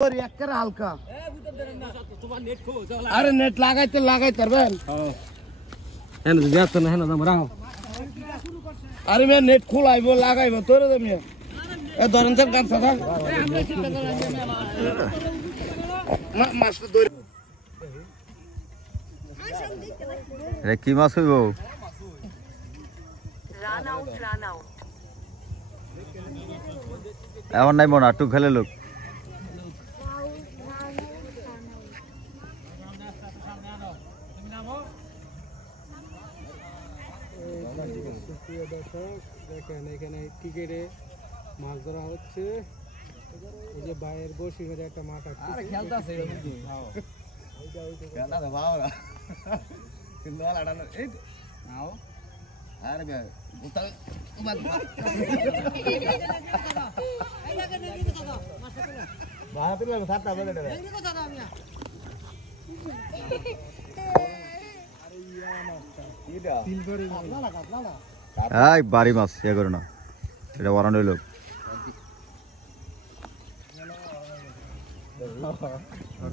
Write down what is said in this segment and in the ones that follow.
হালকা আরে নেট লাগাইতে পারবেন আরে মেয়ে নেট খোলাইব লাগাইব তোর ধরেন স্যার গান সাথা কি মাছ হইব এখন নাই মনে টুক খেলে লোক দেখেন এখানে টিকেটে মাছ ধরা হচ্ছে এই যে বাইরের বসি করে একটা মাছ বাড়ি মাছ ইয়ে করে না এটা ওরানোর লোক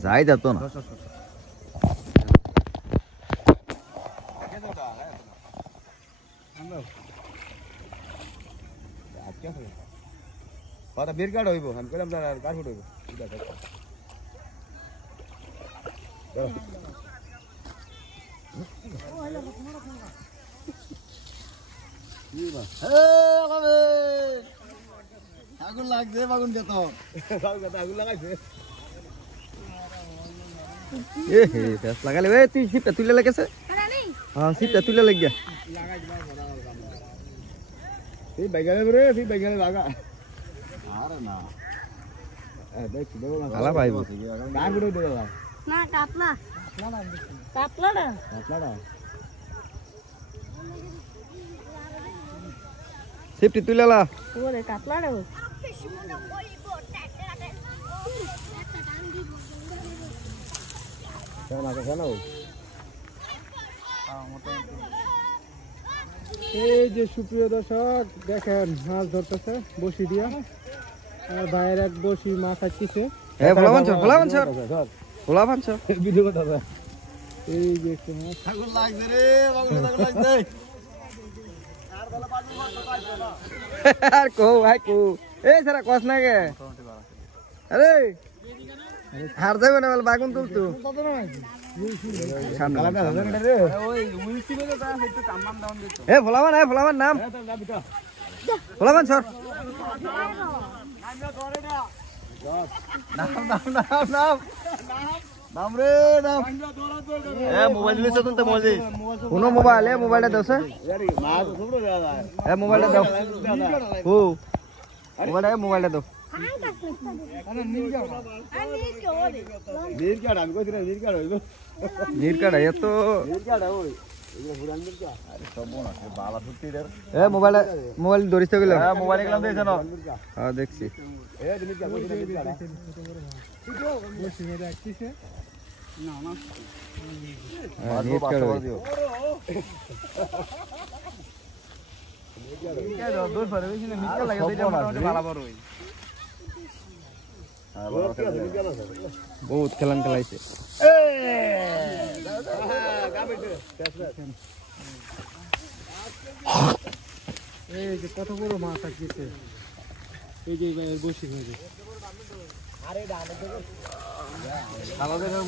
যাই যেত না বীর কার্ড হইব আমি কইলাম কার ফুট হইব আগুন লাগছে আগুন দে তো আগুন লাগাইছে লাগালে তুই সিপটা তুলে লেগেছে হ্যাঁ সিপটা তুলে লেগে তুই বাইগালে রে তুই বাইগালে লাগা আরে না দেখছি দেবো না ভালো পাইবো কার ভিডিও দেবো না কাতলা কাতলা না সিপটি তুলে লা ওরে কাতলা রে এই যে সুপ্রিয় দর্শক দেখেন মাছ ধরতেছে বসি দিয়া আর বাইরের এক বসি মাছ আসছে এই যে একটু মাছ আর কো ভাই কো এই সারা কস না গে আরে হার যাবে না বাগুন তুলতো এ ভোলামান নাম ভোলামান সর নাম রে নাম এ মোবাইল লিছে তুলতে মজে কোন মোবাইল মোবাইলটা দাও স্যার এ মোবাইলটা দাও ও মোবাইলটা দাও নিরকাড়া এত মোবাইল ধরিস তো গেলাম মোবাইল গেলাম হ্যাঁ দেখছি বহুত খেলান খেলাইছে এই যে কত বড় মাছ আসছে এই যে বসি হয়ে গেছে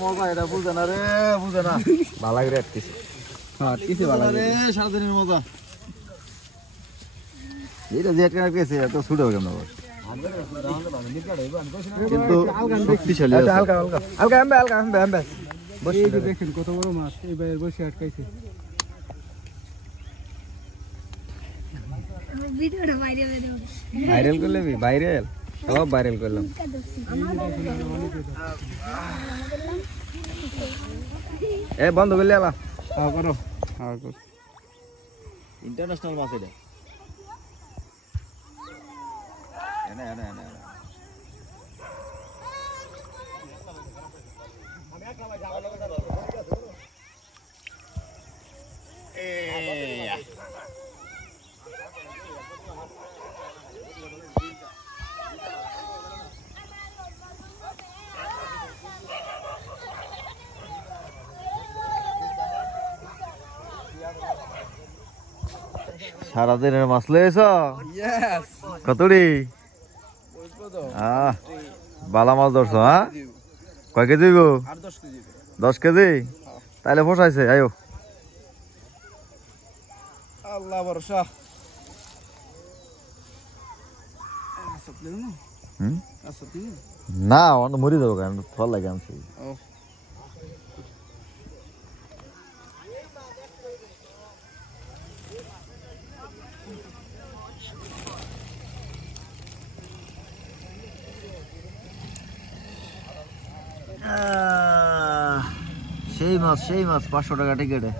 মজা এটা বুঝে না রে বুঝে না ভালো লাগে আটকেছে আটকেছে ভালো রে সারাদিনের মজা এটা যে একটা আটকেছে এত ছুটে হবে কেমন কিন্তু শক্তিশালী হালকা দেখেন কত বড় মাছ এই বাইরের বসে আটকাইছে ভাইরাল করলে ভাইরাল সব ভাইরাল করলাম এ বন্ধ করলে আলা করো ইন্টারন্যাশনাল মাছ এটা এনে এনে এনে সারাদিনের মাছ লয়েছ কতটি বালা মাছ ধরছো হ্যাঁ কয় কেজি গো 10 কেজি তাইলে ফসাইছে আয়ো আল্লাহ ভরসা না অন্য মরি যাবো কেন ফল লাগে আনছি সেই মাছ 500 টাকা টিকেটে